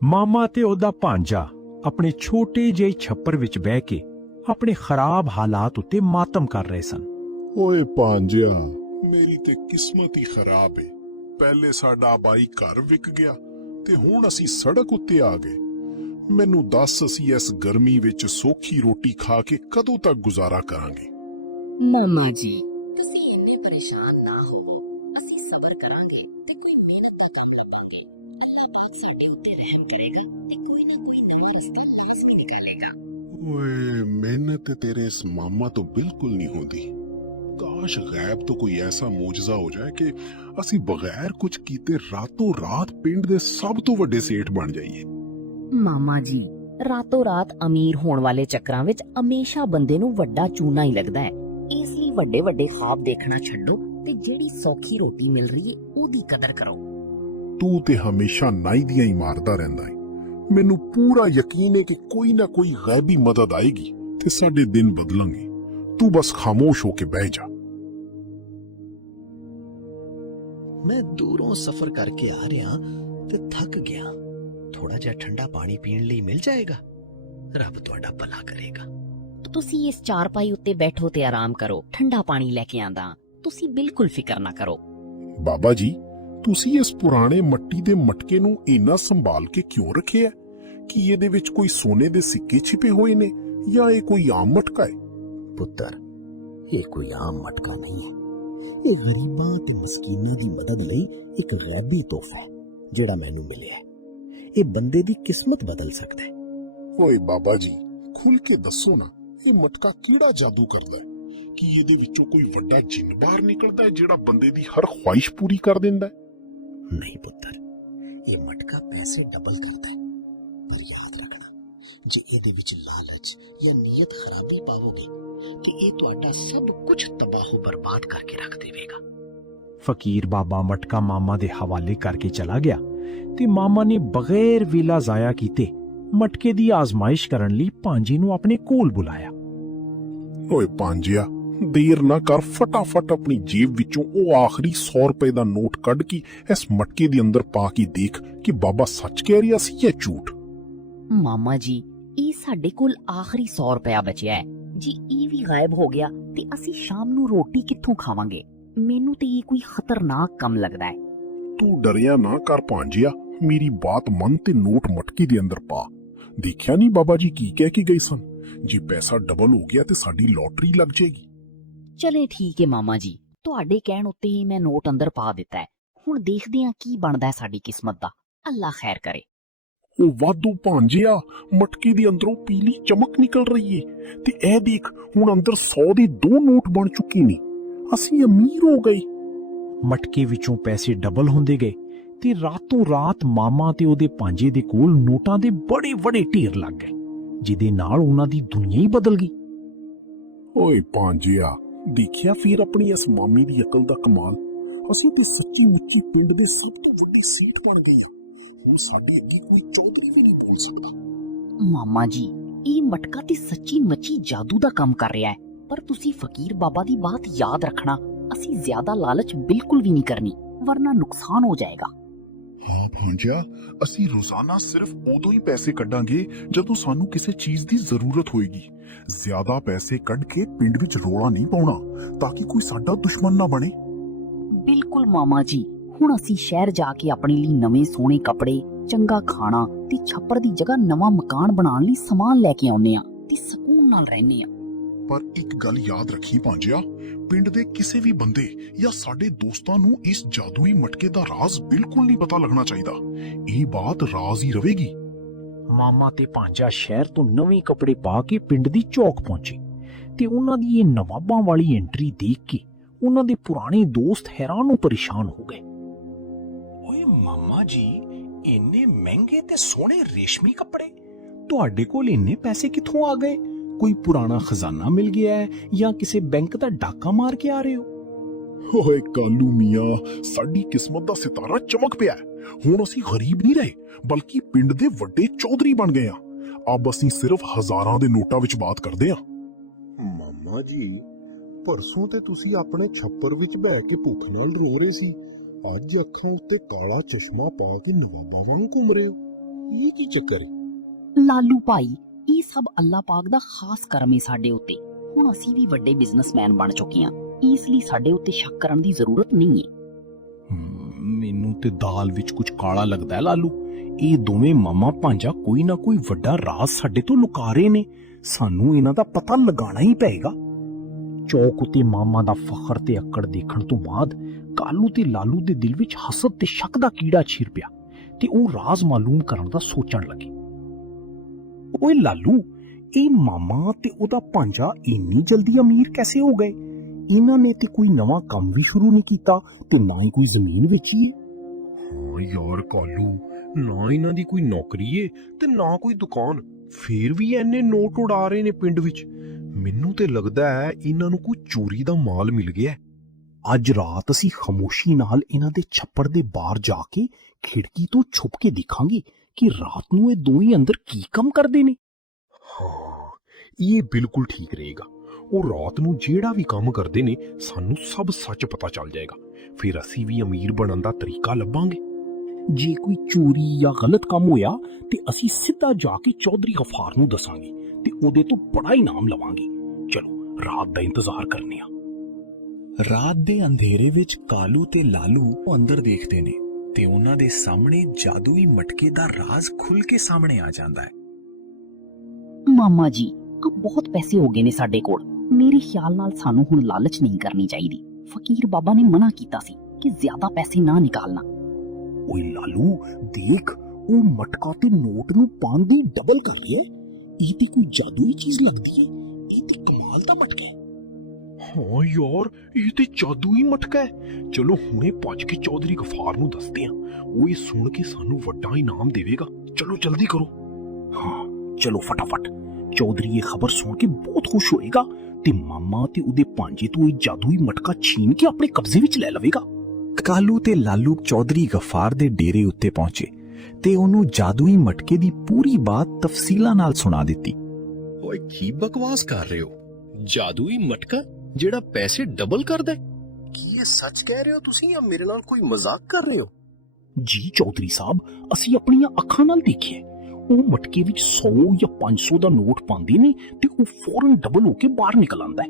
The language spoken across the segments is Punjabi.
ਮਾਮਾ ਤੇ ਉਹਦਾ ਭਾਂਜਾ ਆਪਣੇ ਛੋਟੇ ਜਿਹੇ ਛੱਪਰ ਵਿੱਚ ਬਹਿ ਕੇ ਆਪਣੇ ਖਰਾਬ ਹਾਲਾਤ ਉੱਤੇ ਮਾਤਮ ਕਰ ਰਹੇ ਸਨ। ਓਏ ਭਾਂਜਿਆ, ਮੇਰੀ ਤੇ ਕਿਸਮਤ ਹੀ ਖਰਾਬ ਏ। ਪਹਿਲੇ ਸਾਡਾ ਬਾਈ ਘਰ ਵਿਕ ਗਿਆ ਤੇ ਹੁਣ ਅਸੀਂ ਸੜਕ ਉੱਤੇ ਆ ਗਏ। ਮੈਨੂੰ ਦੱਸ, ਅਸੀਂ ਇਸ ਗਰਮੀ ਵਿੱਚ ਸੌਖੀ ਰੋਟੀ ਖਾ ਕੇ ਕਦੋਂ ਤੱਕ ਗੁਜ਼ਾਰਾ ਕਰਾਂਗੇ? ਮਾਮਾ ਜੀ, ਤੁਸੀਂ ਇੰਨੇ ਪਰੇਸ਼ਾਨ ਨਾ ਹੋਵੋ। ਅਸੀਂ ਸਬਰ ਕਰਾਂਗੇ ਤੇ ਕੋਈ ਮਿਹਨਤ ਦਾ ਕੰਮ ਲੱਭਾਂਗੇ। ਅੱਲਾਹ ਪਾਕ ਸਾਡੇ ਉੱਤੇ ਰਹਿਮ ਕਰੇਗਾ ਤੇ ਕੋਈ ਨਾ ਕੋਈ ਨਵਾਂ ਰਸਤਾ ਲਾਜ਼ਮੀ ਨਿਕਾਲੇਗਾ। ਓਏ, ਮਿਹਨਤ ਤੇ ਤੇਰੇ ਇਸ ਮਾਮਾ ਤੋਂ ਬਿਲਕੁਲ ਨਹੀਂ ਹੁੰਦੀ। ਕਾਸ਼ ਗੈਬ ਤੋਂ ਕੋਈ ਐਸਾ ਮੌਜਜ਼ਾ ਹੋ ਜਾਏ ਕਿ ਅਸੀਂ ਬਗੈਰ ਕੁਝ ਕੀਤੇ ਰਾਤੋਂ ਰਾਤ ਪਿੰਡ ਦੇ ਸਭ ਤੋਂ ਵੱਡੇ ਸੇਠ ਬਣ ਜਾਈਏ। ਮਾਮਾ ਜੀ, ਰਾਤੋਂ ਰਾਤ ਅਮੀਰ ਹੋਣ ਵਾਲੇ ਚੱਕਰਾਂ ਵਿੱਚ ਹਮੇਸ਼ਾ ਬੰਦੇ ਨੂੰ ਵੱਡਾ ਚੂਨਾ ਹੀ ਲੱਗਦਾ ਹੈ। ਇਸ ਲਈ ਵੱਡੇ ਵੱਡੇ ਖ਼ਾਬ ਦੇਖਣਾ ਛੱਡੋ ਤੇ ਜਿਹੜੀ ਸੌਖੀ ਰੋਟੀ ਮਿਲ ਰਹੀ ਹੈ ਉਹਦੀ ਕਦਰ ਕਰੋ। ਤੂੰ ਤੇ ਹਮੇਸ਼ਾ ਨਾਈ ਦੀਆਂ ਹੀ ਮਾਰਦਾ ਰਹਿੰਦਾ ਹੈ। ਮੈਨੂੰ ਪੂਰਾ ਯਕੀਨ ਹੈ ਕਿ ਕੋਈ ਨਾ ਕੋਈ ਗੈਬੀ ਮਦਦ ਆਏਗੀ ਤੇ ਸਾਡੇ ਦਿਨ ਬਦਲਾਂਗੇ। ਤੂੰ ਬਸ ਖਾਮੋਸ਼ ਹੋ ਕੇ ਬਹਿ ਜਾ। ਮੈਂ ਦੂਰੋਂ ਸਫ਼ਰ ਕਰਕੇ ਆ ਰਿਹਾ ਤੇ ਥੱਕ ਗਿਆ। ਥੋੜਾ ਜਿਹਾ ਠੰਡਾ ਪਾਣੀ ਪੀਣ ਲਈ ਮਿਲ ਜਾਏਗਾ? ਰੱਬ ਤੁਹਾਡਾ ਭਲਾ ਕਰੇਗਾ। ਤੁਸੀਂ ਇਸ ਚਾਰਪਾਈ ਉੱਤੇ ਬੈਠੋ ਤੇ ਆਰਾਮ ਕਰੋ। ਠੰਡਾ ਪਾਣੀ ਲੈ ਕੇ ਆਂਦਾ। ਤੁਸੀਂ ਬਿਲਕੁਲ ਫਿਕਰ ਨਾ ਕਰੋ। ਬਾਬਾ ਜੀ, ਤੁਸੀਂ ਇਸ ਪੁਰਾਣੇ ਮੱਟੀ ਦੇ ਮਟਕੇ ਨੂੰ ਇੰਨਾ ਸੰਭਾਲ ਕੇ ਕਿਉਂ ਰੱਖਿਆ? ਕੀ ਇਹਦੇ ਵਿੱਚ ਕੋਈ ਸੋਨੇ ਦੇ ਸਿੱਕੇ ਛਿਪੇ ਹੋਏ ਨੇ ਜਾਂ ਇਹ ਕੋਈ ਆਮ ਮਟਕਾ ਹੈ? ਪੁੱਤਰ, ਇਹ ਕੋਈ ਆਮ ਮਟਕਾ ਨਹੀਂ ਹੈ। ਇਹ ਗਰੀਬਾਂ ਤੇ ਮਸਕੀਨਾਂ ਦੀ ਮਦਦ ਲਈ ਇੱਕ ਗੈਬੀ ਤੋਹਫਾ ਹੈ ਜਿਹੜਾ ਮੈਨੂੰ ਮਿਲਿਆ ਹੈ। ਇਹ ਬੰਦੇ ਦੀ ਕਿਸਮਤ ਬਦਲ ਸਕਦਾ ਹੈ। ਓਏ ਬਾਬਾ ਜੀ, ਖੁੱਲ ਕੇ ਦੱਸੋ ਨਾ, ਇਹ ਮਟਕਾ ਕਿਹੜਾ ਜਾਦੂ ਕਰਦਾ ਹੈ? ਕੀ ਇਹਦੇ ਵਿੱਚੋਂ ਕੋਈ ਵੱਡਾ ਜਿੰਨ ਬਾਹਰ ਨਿਕਲਦਾ ਹੈ ਜਿਹੜਾ ਬੰਦੇ ਦੀ ਹਰ ਖੁਆਇਸ਼ ਪੂਰੀ ਕਰ ਦਿੰਦਾ ਹੈ? ਨਹੀਂ ਪੁੱਤਰ, ਇਹ ਮਟਕਾ ਪੈਸੇ ਡਬਲ ਕਰਦਾ ਹੈ। ਪਰ ਯਾਦ ਰੱਖਣਾ, ਜੇ ਇਹਦੇ ਵਿੱਚ ਲਾਲਚ ਜਾਂ ਨੀਅਤ ਖਰਾਬੀ ਪਾਵੋਗੇ ਕਿ ਇਹ ਤੁਹਾਡਾ ਸਭ ਕੁਝ ਤਬਾਹ ਬਰਬਾਦ ਕਰਕੇ ਰੱਖ ਦੇਵੇਗਾ। ਫਕੀਰ ਬਾਬਾ ਮਟਕਾ ਮਾਮਾ ਦੇ ਹਵਾਲੇ ਕਰਕੇ ਚਲਾ ਗਿਆ ਤੇ ਮਾਮਾ ਨੇ ਬਗੈਰ ਵੇਲਾ ਜ਼ਾਇਆ ਕੀਤੇ ਮਟਕੇ ਦੀ ਆਜ਼ਮਾਇਸ਼ ਕਰਨ ਲਈ ਭਾਂਜੇ ਨੂੰ ਆਪਣੇ ਕੋਲ ਬੁਲਾਇਆ। ਓਏ ਭਾਂਜਿਆ, ਦੇਰ ਨਾ ਕਰ, ਫਟਾਫਟ ਆਪਣੀ ਜੇਬ ਵਿੱਚੋਂ ਉਹ ਆਖਰੀ 100 ਰੁਪਏ ਦਾ ਨੋਟ ਕੱਢ ਕੇ ਇਸ ਮਟਕੇ ਦੇ ਅੰਦਰ ਪਾ ਕੇ ਦੇਖ ਕਿ ਬਾਬਾ ਸੱਚ ਕਹਿ ਰਿਹਾ ਸੀ ਜਾਂ ਝੂਠ। ਮਾਮਾ ਜੀ, ਇਹ ਸਾਡੇ ਕੋਲ ਆਖਰੀ 100 ਰੁਪਇਆ ਬਚਿਆ ਹੈ ਜੀ। ਇਹ ਵੀ ਗਾਇਬ ਹੋ ਗਿਆ ਤੇ ਅਸੀਂ ਸ਼ਾਮ ਨੂੰ ਰੋਟੀ ਕਿੱਥੋਂ ਖਾਵਾਂਗੇ? ਮੈਨੂੰ ਤੇ ਇਹ ਕੋਈ ਖਤਰਨਾਕ ਕੰਮ ਲੱਗਦਾ ਹੈ। ਤੂੰ ਡਰਿਆ ਨਾ ਕਰ ਭਾਂਜਿਆ, ਮੇਰੀ ਬਾਤ ਮੰਨ ਤੇ ਨੋਟ ਮਟਕੇ ਦੇ ਅੰਦਰ ਪਾ। ਦੇਖਿਆ ਨਹੀਂ ਬਾਬਾ ਜੀ ਕੀ ਕਹਿ ਕੇ ਗਏ ਸਨ? ਜੇ ਪੈਸਾ ਡਬਲ ਹੋ ਗਿਆ ਤੇ ਸਾਡੀ ਲੋਟਰੀ ਲੱਗ ਜਾਏਗੀ। ਚਲੇ ਠੀਕ ਹੈ ਮਾਮਾ ਜੀ, ਤੁਹਾਡੇ ਕਹਿਣ ਉੱਤੇ ਹੀ ਮੈਂ ਨੋਟ ਅੰਦਰ ਪਾ ਦਿੱਤਾ ਹੈ। ਹੁਣ ਦੇਖਦੇ ਹਾਂ ਕੀ ਬਣਦਾ ਹੈ ਸਾਡੀ ਕਿਸਮਤ ਦਾ। ਅੱਲਾ ਖੈਰ ਕਰੇ। ਉਹ ਵਾਧੂ ਭਾਂਜਿਆ, ਮਟਕੇ ਦੇ ਅੰਦਰੋਂ ਪੀਲੀ ਚਮਕ ਨਿਕਲ ਰਹੀ ਏ ਤੇ ਇਹ ਦੇਖ, ਹੁਣ ਅੰਦਰ 100 ਦੇ 2 ਨੋਟ ਬਣ ਚੁੱਕੇ ਨੇ। ਅਸੀਂ ਅਮੀਰ ਹੋ ਗਏ। ਮਟਕੇ ਵਿੱਚੋਂ ਪੈਸੇ ਡਬਲ ਹੁੰਦੇ ਗਏ ਤੇ ਰਾਤੋਂ ਰਾਤ ਮਾਮਾ ਤੇ ਉਹਦੇ ਭਾਂਜੇ ਦੇ ਕੋਲ ਨੋਟਾਂ ਦੇ ਬੜੇ ਵੱਡੇ ਢੇਰ ਲੱਗ ਗਏ, ਜਿਹਦੇ ਨਾਲ ਉਹਨਾਂ ਦੀ ਦੁਨੀਆ ਹੀ ਬਦਲ ਗਈ। ਓਏ ਭਾਂਜਿਆ, ਦੇਖਿਆ ਫਿਰ ਆਪਣੀ ਇਸ ਮਾਮੀ ਦੀ ਅਕਲ ਦਾ ਕਮਾਲ। ਅਸੀਂ ਤੇ ਸੱਚੀ ਮੁੱਚੀ ਪਿੰਡ ਦੇ ਸਭ ਤੋਂ ਵੱਡੇ ਸੇਠ ਬਣ ਗਏ ਆ। ਹੁਣ ਸਾਡੇ ਅੱਗੇ ਕੋਈ ਚੌਧਰੀ ਵੀ ਨਹੀਂ ਬੋਲ ਸਕਦਾ। ਮਾਮਾ ਜੀ, ਇਹ ਮਟਕਾ ਤੇ ਸੱਚੀ ਮੱਚੀ ਜਾਦੂ ਦਾ ਕੰਮ ਕਰ ਰਿਹਾ ਹੈ। ਪਰ ਤੁਸੀਂ ਫਕੀਰ ਬਾਬਾ ਦੀ ਬਾਤ ਯਾਦ ਰੱਖਣਾ, ਅਸੀਂ ਜ਼ਿਆਦਾ ਲਾਲਚ ਬਿਲਕੁਲ ਵੀ ਨਹੀਂ ਕਰਨੀ, ਵਰਨਾ ਨੁਕਸਾਨ ਹੋ ਜਾਏਗਾ। ਹਾਂ ਭਾਂਜਿਆ, ਅਸੀਂ ਰੋਜ਼ਾਨਾ ਸਿਰਫ ਉਦੋਂ ਹੀ ਪੈਸੇ ਕੱਢਾਂਗੇ ਜਦੋਂ ਸਾਨੂੰ ਕਿਸੇ ਚੀਜ਼ ਦੀ ਜ਼ਰੂਰਤ ਹੋਏਗੀ। ਜ਼ਿਆਦਾ ਪੈਸੇ ਕੱਢ ਕੇ ਪਿੰਡ ਵਿੱਚ ਰੌਲਾ ਨਹੀਂ ਪਾਉਣਾ ਤਾਂ ਕਿ ਕੋਈ ਸਾਡਾ ਦੁਸ਼ਮਣ ਨਾ ਬਣੇ। ਬਿਲਕੁਲ ਮਾਮਾ ਜੀ, ਹੁਣ ਅਸੀਂ ਸ਼ਹਿਰ ਜਾ ਕੇ ਆਪਣੇ ਲਈ ਨਵੇਂ ਸੋਹਣੇ ਕੱਪੜੇ, ਚੰਗਾ ਖਾਣਾ ਤੇ ਛੱਪੜ ਦੀ ਜਗ੍ਹਾ ਨਵਾਂ ਮਕਾਨ ਬਣਾਉਣ ਲਈ ਸਮਾਨ ਲੈ ਕੇ ਆਉਂਦੇ ਆ ਤੇ ਸਕੂਨ ਨਾਲ ਰਹਿੰਦੇ ਆ। ਪਰ ਇੱਕ ਗੱਲ ਯਾਦ ਰੱਖੀ ਭਾਂਜਿਆ, ਪਿੰਡ ਦੇ ਕਿਸੇ ਵੀ ਬੰਦੇ ਜਾਂ ਸਾਡੇ ਦੋਸਤਾਂ ਨੂੰ ਇਸ ਜਾਦੂਈ ਮਟਕੇ ਦਾ ਰਾਜ਼ ਬਿਲਕੁਲ ਨਹੀਂ ਪਤਾ ਲੱਗਣਾ ਚਾਹੀਦਾ। ਇਹ ਬਾਤ ਰਾਜ਼ ਹੀ ਰਹੇਗੀ। ਮਾਮਾ ਤੇ ਭਾਂਜਾ ਸ਼ਹਿਰ ਤੋਂ ਨਵੇਂ ਕੱਪੜੇ ਪਾ ਕੇ ਪਿੰਡ ਦੀ ਚੌਕ ਪਹੁੰਚੇ ਤੇ ਉਹਨਾਂ ਦੀ ਇਹ ਨਵਾਬਾਂ ਵਾਲੀ ਐਂਟਰੀ ਦੇਖ ਕੇ ਉਹਨਾਂ ਦੇ ਪੁਰਾਣੇ ਦੋਸਤ ਹੈਰਾਨ ਪਰੇਸ਼ਾਨ ਹੋ ਗਏ। ਓਏ ਮਾਮਾ ਜੀ, ਇੰਨੇ ਮਹਿੰਗੇ ਤੇ ਸੋਹਣੇ ਰੇਸ਼ਮੀ ਕੱਪੜੇ, ਤੁਹਾਡੇ ਕੋਲ ਇੰਨੇ ਪੈਸੇ ਕਿੱਥੋਂ ਆ ਗਏ? ਕੋਈ ਪੁਰਾਣਾ ਖਜ਼ਾਨਾ ਮਿਲ ਗਿਆ ਹੈ ਜਾਂ ਕਿਸੇ ਬੈਂਕ ਦਾ ਡਾਕਾ ਮਾਰ ਕੇ ਆ ਰਹੇ ਹੋ? ਓਏ ਕਾਲੂ ਮੀਆਂ, ਸਾਡੀ ਕਿਸਮਤ ਦਾ ਸਿਤਾਰਾ ਚਮਕ ਪਿਆ। ਹੁਣ ਅਸੀਂ ਗਰੀਬ ਨਹੀਂ ਰਹੇ, ਬਲਕਿ ਪਿੰਡ ਦੇ ਵੱਡੇ ਚੌਧਰੀ ਬਣ ਗਏ ਆ। ਅਬ ਅਸੀਂ ਸਿਰਫ ਹਜ਼ਾਰਾਂ ਦੇ ਨੋਟਾਂ ਵਿੱਚ ਬਾਤ ਕਰਦੇ ਆ। ਮਾਮਾ ਜੀ, ਪਰਸੋਂ ਤੇ ਤੁਸੀਂ ਆਪਣੇ ਛੱਪਰ ਵਿੱਚ ਬਹਿ ਕੇ ਭੁੱਖ ਨਾਲ ਰੋ ਰਹੇ ਸੀ। ਅੱਜ ਅੱਖਾਂ ਉੱਤੇ ਕਾਲਾ ਚਸ਼ਮਾ ਪਾ ਕੇ ਨਵਾਬਾਂ ਵਾਂਗ ਘੁੰਮ ਰਹੇ ਹੋ। ਇਹ ਕੀ ਚੱਕਰ ਹੈ? ਲਾਲੂ ਭਾਈ, ਇਹ ਸਭ ਅੱਲਾ ਪਾਕ ਦਾ ਖਾਸ ਕਰਮ ਹੈ ਸਾਡੇ ਉੱਤੇ। ਹੁਣ ਅਸੀਂ ਵੀ ਵੱਡੇ ਬਿਜ਼ਨਸਮੈਨ ਬਣ ਚੁੱਕੇ ਹਾਂ, ਇਸ ਲਈ ਸਾਡੇ ਉੱਤੇ ਸ਼ੱਕ ਕਰਨ ਦੀ ਜ਼ਰੂਰਤ ਨਹੀਂ ਹੈ। ਮੈਨੂੰ ਤੇ ਦਾਲ ਵਿੱਚ ਕੁਝ ਕਾਲਾ ਲੱਗਦਾ ਹੈ ਲਾਲੂ। ਇਹ ਦੋਵੇਂ ਮਾਮਾ ਭਾਂਜਾ ਕੋਈ ਨਾ ਕੋਈ ਵੱਡਾ ਰਾਜ਼ ਸਾਡੇ ਤੋਂ ਲੁਕਾ ਰਹੇ ਨੇ। ਸਾਨੂੰ ਇਹਨਾਂ ਦਾ ਪਤਾ ਲਗਾਉਣਾ ਹੀ ਪਏਗਾ। ਚੌਕ ਉਤੇ ਮਾਮਾ ਦਾ ਫਖਰ ਤੇ ਅਕੜ ਦੇਖਣ ਤੋਂ ਬਾਅਦ ਕਾਲੂ ਤੇ ਲਾਲੂ ਦੇ ਦਿਲ ਵਿੱਚ ਹਸਦ ਤੇ ਸ਼ੱਕ ਦਾ ਕੀੜਾ ਛਿਰ ਪਿਆ ਤੇ ਉਹ ਰਾਜ਼ ਮਾਲੂਮ ਕਰਨ ਦਾ ਸੋਚਣ ਲੱਗੇ। ਓਏ ਲਾਲੂ, ਇਹ ਮਾਮਾ ਤੇ ਉਹਦਾ ਭਾਂਜਾ ਇੰਨੀ ਜਲਦੀ ਅਮੀਰ ਕੈਸੇ ਹੋ ਗਏ? ਇਹਨਾਂ ਨੇ ਤੇ ਕੋਈ ਨਵਾਂ ਕੰਮ ਵੀ ਸ਼ੁਰੂ ਨਹੀਂ ਕੀਤਾ ਤੇ ਨਾ ਹੀ ਕੋਈ ਜ਼ਮੀਨ ਵੇਚੀ ਹੈ। ਹਾਂ ਯਾਰ ਕਾਲੂ, ਨਾ ਇਹਨਾਂ ਦੀ ਕੋਈ ਨੌਕਰੀ ਏ ਤੇ ਨਾ ਕੋਈ ਦੁਕਾਨ, ਫੇਰ ਵੀ ਐਨੇ ਨੋਟ ਉਡਾ ਰਹੇ ਨੇ ਪਿੰਡ ਵਿੱਚ। ਮੈਨੂੰ ਤੇ ਲੱਗਦਾ ਹੈ ਇਹਨਾਂ ਨੂੰ ਕੋਈ ਚੋਰੀ ਦਾ ਮਾਲ ਮਿਲ ਗਿਆ। ਅੱਜ ਰਾਤ ਅਸੀਂ ਖਾਮੋਸ਼ੀ ਨਾਲ ਇਹਨਾਂ ਦੇ ਛੱਪੜ ਦੇ ਬਾਹਰ ਜਾ ਕੇ ਖਿੜਕੀ ਤੋਂ ਛੁਪ ਕੇ ਦੇਖਾਂਗੇ ਕਿ ਰਾਤ ਨੂੰ ਇਹ ਦੋਵੇਂ ਅੰਦਰ ਕੀ ਕੰਮ ਕਰਦੇ ਨੇ। ਹਾਂ, ਇਹ ਬਿਲਕੁਲ ਠੀਕ ਰਹੇਗਾ। ਉਹ ਰਾਤ ਨੂੰ ਜਿਹੜਾ ਵੀ ਕੰਮ ਕਰਦੇ ਨੇ ਸਾਨੂੰ ਸਭ ਸੱਚ ਪਤਾ ਚੱਲ ਜਾਏਗਾ। ਫਿਰ ਅਸੀਂ ਵੀ ਅਮੀਰ ਬਣਨ ਦਾ ਤਰੀਕਾ ਲੱਭਾਂਗੇ। ਜੇ ਕੋਈ ਚੋਰੀ ਜਾਂ ਗਲਤ ਕੰਮ ਹੋਇਆ ਤੇ ਅਸੀਂ ਸਿੱਧਾ ਜਾ ਕੇ ਚੌਧਰੀ ਗਫਾਰ ਨੂੰ ਦੱਸਾਂਗੇ ਤੇ ਉਹਦੇ ਤੋਂ ਬੜਾ ਇਨਾਮ ਲਵਾਂਗੇ। ਚਲੋ ਰਾਤ ਦਾ ਇੰਤਜ਼ਾਰ ਕਰਨੇ ਆ। ਰਾਤ ਦੇ ਅੰਧੇਰੇ ਵਿੱਚ ਕਾਲੂ ਤੇ ਲਾਲੂ ਅੰਦਰ ਦੇਖਦੇ ਨੇ ਤੇ ਉਹਨਾਂ ਦੇ ਸਾਹਮਣੇ ਜਾਦੂਈ ਮਟਕੇ ਦਾ ਰਾਜ਼ ਖੁੱਲ ਕੇ ਸਾਹਮਣੇ ਆ ਜਾਂਦਾ ਹੈ। ਮਾਮਾ ਜੀ, ਆ ਬਹੁਤ ਪੈਸੇ ਹੋ ਗਏ ਨੇ ਸਾਡੇ ਕੋਲ। ਮੇਰੇ ਖਿਆਲ ਨਾਲ ਸਾਨੂੰ ਹੁਣ ਲਾਲਚ ਨਹੀਂ ਕਰਨੀ ਚਾਹੀਦੀ। ਫਕੀਰ ਬਾਬਾ ਨੇ ਮਨਾ ਕੀਤਾ ਸੀ ਕਿ ਜ਼ਿਆਦਾ ਪੈਸੇ ਨਾ ਨਿਕਾਲਣਾ। ਓਏ ਲਾਲੂ, ਦੇਖ, ਉਹ ਮਟਕਾ ਤੇ ਨੋਟ ਨੂੰ ਪਾਉਣ ਦੀ ਡਬਲ ਕਰ ਰਿਹਾ ਹੈ। ਇਹ ਤੇ ਕੋਈ ਜਾਦੂਈ ਚੀਜ਼ ਲੱਗਦੀ ਹੈ। ਇਹ ਤੇ ਕਮਾਲ ਦਾ ਮਟਕਾ ਹੈ। ਹਾਂ ਯਾਰ, ਇਹ ਤੇ ਜਾਦੂਈ ਮਟਕਾ ਹੈ। ਚਲੋ ਹੁਣੇ ਭੱਜ ਕੇ ਚੌਧਰੀ ਗਫਾਰ ਨੂੰ ਦੱਸਦੇ ਹਾਂ। ਉਹ ਇਹ ਸੁਣ ਕੇ ਸਾਨੂੰ ਵੱਡਾ ਇਨਾਮ ਦੇਵੇਗਾ। ਚਲੋ ਜਲਦੀ ਕਰੋ। ਹਾਂ ਚਲੋ ਫਟਾਫਟ। ਚੌਧਰੀ ਇਹ ਖਬਰ ਸੁਣ ਕੇ ਬਹੁਤ ਖੁਸ਼ ਹੋਏਗਾ ਤੇ ਮਾਮਾ ਤੇ ਉਹਦੇ ਭਾਂਜੇ ਤੋਂ ਇਹ ਜਾਦੂਈ ਮਟਕਾ ਛੀਨ ਕੇ ਆਪਣੇ ਕਬਜ਼ੇ ਵਿੱਚ ਲੈ ਲਵੇਗਾ। ਕਾਲੂ ਤੇ ਲਾਲੂ ਚੌਧਰੀ ਗਫਾਰ ਦੇ ਡੇਰੇ ਉੱਤੇ ਪਹੁੰਚੇ ਤੇ ਉਹਨੂੰ ਜਾਦੂਈ ਮਟਕੇ ਦੀ ਪੂਰੀ ਬਾਤ ਤਫਸੀਲਾਂ ਨਾਲ ਸੁਣਾ ਦਿੱਤੀ। ਓਏ ਕੀ ਬਕਵਾਸ ਕਰ ਰਹੇ ਹੋ? ਜਾਦੂਈ ਮਟਕਾ ਜਿਹੜਾ ਪੈਸੇ ਡਬਲ ਕਰਦਾ ਹੈ? ਕੀ ਇਹ ਸੱਚ ਕਹਿ ਰਹੇ ਹੋ ਤੁਸੀਂ ਜਾਂ ਮੇਰੇ ਨਾਲ ਕੋਈ ਮਜ਼ਾਕ ਕਰ ਰਹੇ ਹੋ? ਜੀ ਚੌਧਰੀ ਸਾਹਿਬ, ਅਸੀਂ ਆਪਣੀਆਂ ਅੱਖਾਂ ਨਾਲ ਦੇਖਿਆ। ਉਹ ਮਟਕੇ ਵਿੱਚ 100 ਜਾਂ 500 ਦਾ ਨੋਟ ਪਾਉਂਦੇ ਨੇ ਤੇ ਉਹ ਫੌਰਨ ਡਬਲ ਹੋ ਕੇ ਬਾਹਰ ਨਿਕਲ ਆਉਂਦਾ ਹੈ।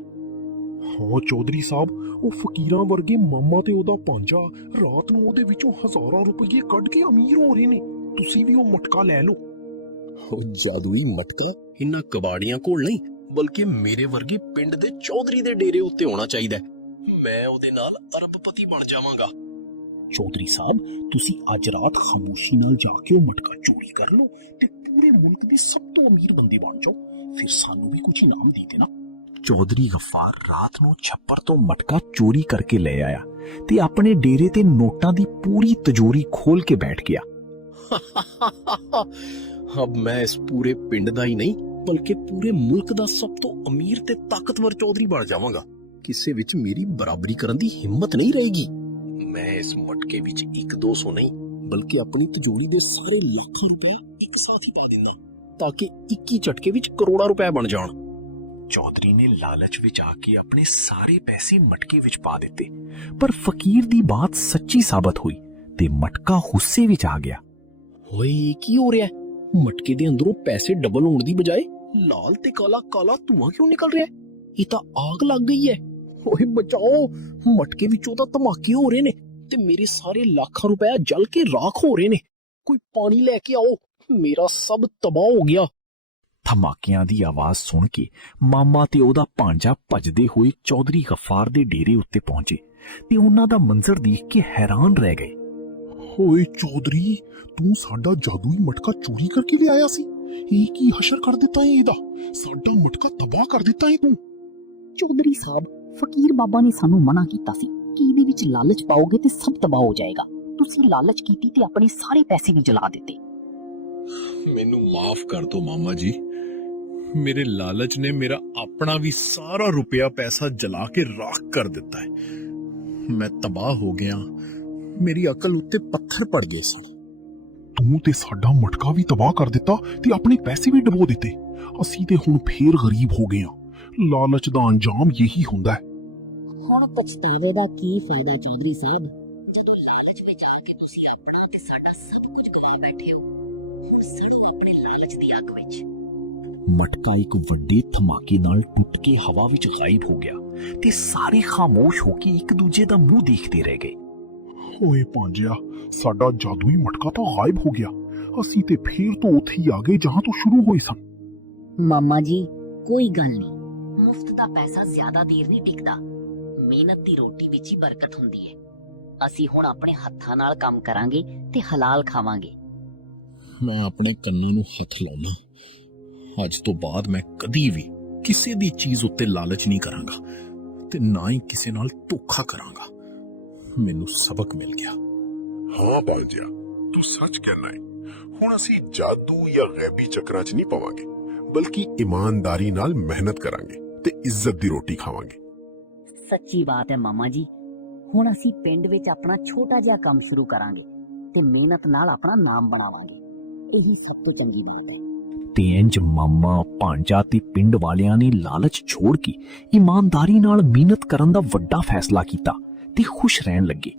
ਹਾਂ ਚੌਧਰੀ ਸਾਹਿਬ, ਉਹ ਫਕੀਰਾਂ ਵਰਗੇ ਮਾਮਾ ਤੇ ਉਹਦਾ ਭਾਂਜਾ ਰਾਤ ਨੂੰ ਉਹਦੇ ਵਿੱਚੋਂ ਹਜ਼ਾਰਾਂ ਰੁਪਏ ਕੱਢ ਕੇ ਅਮੀਰ ਹੋ ਰਹੇ ਨੇ। ਤੁਸੀਂ ਵੀ ਉਹ ਮਟਕਾ ਲੈ ਲਓ। ਉਹ ਜਾਦੂਈ ਮਟਕਾ ਇਹਨਾਂ ਕਬਾੜੀਆਂ ਕੋਲ ਨਹੀਂ, ਬਲਕਿ ਮੇਰੇ ਵਰਗੇ ਪਿੰਡ ਦੇ ਚੌਧਰੀ ਦੇ ਡੇਰੇ ਉੱਤੇ ਹੋਣਾ ਚਾਹੀਦਾ ਹੈ। ਮੈਂ ਉਹਦੇ ਨਾਲ ਅਰਬਪਤੀ ਬਣ ਜਾਵਾਂਗਾ। ਚੌਧਰੀ ਸਾਹਿਬ, ਤੁਸੀਂ ਅੱਜ ਰਾਤ ਖਾਮੋਸ਼ੀ ਨਾਲ ਜਾ ਕੇ ਉਹ ਮਟਕਾ ਚੋਰੀ ਕਰ ਲਓ ਤੇ ਪੂਰੇ ਮੁਲਕ ਦੇ ਸਭ ਤੋਂ ਅਮੀਰ ਬੰਦੇ ਬਣ ਜਾਓ। ਫਿਰ ਸਾਨੂੰ ਵੀ ਕੁਝ ਇਨਾਮ ਦੇ ਦੇਣਾ। ਚੌਧਰੀ ਗਫਾਰ ਰਾਤ ਨੂੰ ਛੱਪੜ ਤੋਂ ਮਟਕਾ ਚੋਰੀ ਕਰਕੇ ਲੈ ਆਇਆ ਤੇ ਆਪਣੇ ਡੇਰੇ ਤੇ ਨੋਟਾਂ ਦੀ ਪੂਰੀ ਤਿਜੋਰੀ ਖੋਲ ਕੇ ਬੈਠ ਗਿਆ। अब मैं इस पूरे पिंड ਦਾ ਹੀ ਨਹੀਂ ਬਲਕਿ ਪੂਰੇ ਮੁਲਕ ਦਾ ਸਭ ਤੋਂ ਅਮੀਰ ਤੇ ਤਾਕਤਵਰ ਚੌਧਰੀ ਬਣ ਜਾਵਾਂਗਾ। ਕਿਸੇ ਵਿੱਚ ਮੇਰੀ ਬਰਾਬਰੀ ਕਰਨ ਦੀ ਹਿੰਮਤ ਨਹੀਂ ਰਹੇਗੀ। ਮੈਂ ਇਸ ਮਟਕੇ ਵਿੱਚ 1-200 ਨਹੀਂ ਬਲਕਿ ਆਪਣੀ ਤਿਜੋਰੀ ਦੇ ਸਾਰੇ ਲੱਖਾਂ ਰੁਪਏ ਇੱਕ ਸਾਥ ਹੀ ਪਾ ਦਿੰਦਾ ਤਾਂ ਕਿ 21 ਝਟਕੇ ਵਿੱਚ ਕਰੋੜਾਂ ਰੁਪਏ ਬਣ ਜਾਣ। ਚੌਧਰੀ ਨੇ ਲਾਲਚ ਵਿੱਚ ਆ ਕੇ ਆਪਣੇ ਸਾਰੇ ਪੈਸੇ ਮਟਕੇ ਵਿੱਚ ਪਾ ਦਿੱਤੇ, ਪਰ ਫਕੀਰ ਦੀ ਬਾਤ ਸੱਚੀ ਸਾਬਤ ਹੋਈ ਤੇ ਮਟਕਾ ਗੁੱਸੇ ਵਿੱਚ ਆ ਗਿਆ। ਓਏ ਕੀ ਹੋ ਰਿਹਾ ਹੈ? ਮਟਕੇ ਦੇ ਅੰਦਰੋਂ ਪੈਸੇ ਡਬਲ ਹੋਣ ਦੀ ਬਜਾਏ ਲਾਲ ਤੇ ਕਾਲਾ ਕਾਲਾ ਧੂਆਂ ਕਿਉਂ ਨਿਕਲ ਰਿਹਾ ਹੈ? ਇਹ ਤਾਂ ਆਗ ਲੱਗ ਗਈ ਹੈ। ਓਏ ਬਚਾਓ, ਮਟਕੇ ਵਿੱਚੋਂ ਤਾਂ ਧਮਾਕੇ ਹੋ ਰਹੇ ਨੇ ਤੇ ਮੇਰੇ ਸਾਰੇ ਲੱਖਾਂ ਰੁਪਏ ਜਲ ਕੇ ਰਾਖ ਹੋ ਰਹੇ ਨੇ। ਕੋਈ ਪਾਣੀ ਲੈ ਕੇ ਆਓ, ਮੇਰਾ ਸਭ ਤਬਾਹ ਹੋ ਗਿਆ। ਧਮਾਕਿਆਂ ਦੀ ਆਵਾਜ਼ ਸੁਣ ਕੇ ਮਾਮਾ ਤੇ ਉਹਦਾ ਭਾਂਜਾ ਭੱਜਦੇ ਹੋਏ ਚੌਧਰੀ ਗਫਾਰ ਦੇ ਡੇਰੇ ਉੱਤੇ ਪਹੁੰਚੇ ਤੇ ਉਹਨਾਂ ਦਾ ਮੰਜ਼ਰ ਦੇਖ ਕੇ ਹੈਰਾਨ ਰਹਿ ਗਏ। ਓਏ ਚੌਧਰੀ, ਤੂੰ ਸਾਡਾ ਜਾਦੂਈ ਮਟਕਾ ਚੋਰੀ ਕਰਕੇ ਲਿਆਇਆ ਸੀ। ਇਹ ਕੀ ਹਸ਼ਰ ਕਰ ਦਿੱਤਾ ਏ ਇਹਦਾ? ਸਾਡਾ ਮਟਕਾ ਤਬਾਹ ਕਰ ਦਿੱਤਾ ਏ ਤੂੰ। ਚੌਧਰੀ ਸਾਹਿਬ, ਫਕੀਰ ਬਾਬਾ ਨੇ ਸਾਨੂੰ ਮਨਾ ਕੀਤਾ ਸੀ ਕਿ ਇਹਦੇ ਵਿੱਚ ਲਾਲਚ ਪਾਓਗੇ ਤੇ ਸਭ ਤਬਾਹ ਹੋ ਜਾਏਗਾ। ਤੁਸੀਂ ਲਾਲਚ ਕੀਤੀ ਤੇ ਆਪਣੇ ਸਾਰੇ ਪੈਸੇ ਵੀ ਜਲਾ ਦਿੱਤੇ। ਮੈਨੂੰ ਮਾਫ ਕਰ ਦਿਓ ਮਾਮਾ ਜੀ। ਮੇਰੇ ਲਾਲਚ ਨੇ ਮੇਰਾ ਆਪਣਾ ਵੀ ਸਾਰਾ ਰੁਪਇਆ ਪੈਸਾ ਜਲਾ ਕੇ ਰਾਖ ਕਰ ਦਿੱਤਾ ਹੈ। ਮੈਂ ਤਬਾਹ ਹੋ ਗਿਆ। ਮੇਰੀ ਅਕਲ ਉੱਤੇ ਪੱਥਰ ਪੜ ਗਏ ਸਨ। ਤੂੰ ਤੇ ਸਾਡਾ ਮਟਕਾ ਵੀ ਤਬਾਹ ਕਰ ਦਿੱਤਾ ਤੇ ਆਪਣੇ ਪੈਸੇ ਵੀ ਡਬੋ ਦਿੱਤੇ। ਅਸੀਂ ਤੇ ਹੁਣ ਫੇਰ ਗਰੀਬ ਹੋ ਗਏ ਹਾਂ। ਲਾਲਚ ਦਾ ਅੰਜਾਮ ਯਹੀ ਹੁੰਦਾ ਹੈ। ਹੁਣ ਪਛਤਾਵੇ ਦਾ ਕੀ ਫਾਇਦਾ ਚੌਧਰੀ ਸਾਹਿਬ, ਜਦੋਂ ਲਾਲਚ ਵਿੱਚ ਆ ਕੇ ਤੁਸੀਂ ਆਪਣਾ ਤੇ ਸਾਡਾ ਸਭ ਕੁਝ ਗਵਾ ਬੈਠੇ ਹੋ। ਹੁਣ ਦੀ ਅੱਗ ਵਿੱਚ। ਮਟਕਾ ਇੱਕ ਵੱਡੇ ਧਮਾਕੇ ਨਾਲ ਟੁੱਟ ਕੇ ਹਵਾ ਵਿੱਚ ਗਾਇਬ ਹੋ ਗਿਆ ਤੇ ਸਾਰੇ ਖਾਮੋਸ਼ ਹੋ ਕੇ ਇੱਕ ਦੂਜੇ ਦਾ ਮੂੰਹ ਦੇਖਦੇ ਰਹਿ ਗਏ। ਓਏ ਭਾਂਜਿਆ, ਸਾਡਾ ਜਾਦੂਈ ਮਟਕਾ ਤਾਂ ਗਾਇਬ ਹੋ ਗਿਆ। ਅਸੀਂ ਤੇ ਫੇਰ ਤੋਂ ਉੱਥੇ ਹੀ ਆ ਗਏ ਜਹਾਂ ਤੋਂ ਸ਼ੁਰੂ ਹੋਏ ਸਨ। ਮਾਮਾ ਜੀ ਕੋਈ ਗੱਲ ਨਹੀਂ, ਮੁਫਤ ਦਾ ਪੈਸਾ ਜ਼ਿਆਦਾ ਦੇਰ ਨਹੀਂ ਟਿਕਦਾ। ਮਿਹਨਤ ਦੀ ਰੋਟੀ ਵਿੱਚ ਹੀ ਬਰਕਤ ਹੁੰਦੀ ਹੈ। ਅਸੀਂ ਹੁਣ ਆਪਣੇ ਹੱਥਾਂ ਨਾਲ ਕੰਮ ਕਰਾਂਗੇ ਤੇ ਹਲਾਲ ਖਾਵਾਂਗੇ। ਮੈਂ ਆਪਣੇ ਕੰਨਾਂ ਨੂੰ ਹੱਥ ਲਾਉਣਾ। ਅੱਜ ਤੋਂ ਬਾਅਦ ਮੈਂ ਕਦੀ ਵੀ ਕਿਸੇ ਦੀ ਚੀਜ਼ ਉੱਤੇ ਲਾਲਚ ਨਹੀਂ ਕਰਾਂਗਾ ਤੇ ਨਾ ਹੀ ਕਿਸੇ ਨਾਲ ਧੋਖਾ ਕਰਾਂਗਾ। ਮੈਨੂੰ ਸਬਕ ਮਿਲ ਗਿਆ। ਹਾਂ ਭਾਂਜਿਆ, ਤੂੰ ਸੱਚ ਕਹਿਣਾ ਹੈ। ਹੁਣ ਅਸੀਂ ਜਾਦੂ ਜਾਂ ਗੈਬੀ ਚੱਕਰਾਂ 'ਚ ਨਹੀਂ ਪਵਾਂਗੇ, ਬਲਕਿ ਇਮਾਨਦਾਰੀ ਨਾਲ ਮਿਹਨਤ ਕਰਾਂਗੇ ਤੇ ਇੱਜ਼ਤ ਦੀ ਰੋਟੀ ਖਾਵਾਂਗੇ। ਸੱਚੀ ਬਾਤ ਹੈ ਮਾਮਾ ਜੀ। ਹੁਣ ਅਸੀਂ ਪਿੰਡ ਵਿੱਚ ਆਪਣਾ ਛੋਟਾ ਜਿਹਾ ਕੰਮ ਸ਼ੁਰੂ ਕਰਾਂਗੇ ਤੇ ਮਿਹਨਤ ਨਾਲ ਆਪਣਾ ਨਾਮ ਬਣਾਵਾਂਗੇ। ਇਹੀ ਸਭ ਤੋਂ ਚੰਗੀ ਬਾਤ ਹੈ। ਤੇ ਇੰਜ ਮਾਮਾ, ਭਾਂਜਾ ਤੇ ਪਿੰਡ ਵਾਲਿਆਂ ਨੇ ਲਾਲਚ ਛੋੜ ਕੇ ਇਮਾਨਦਾਰੀ ਨਾਲ ਮਿਹਨਤ ਕਰਨ ਦਾ ਵੱਡਾ ਫੈਸਲਾ ਕੀਤਾ ਤੇ ਖੁਸ਼ ਰਹਿਣ ਲੱਗੇ।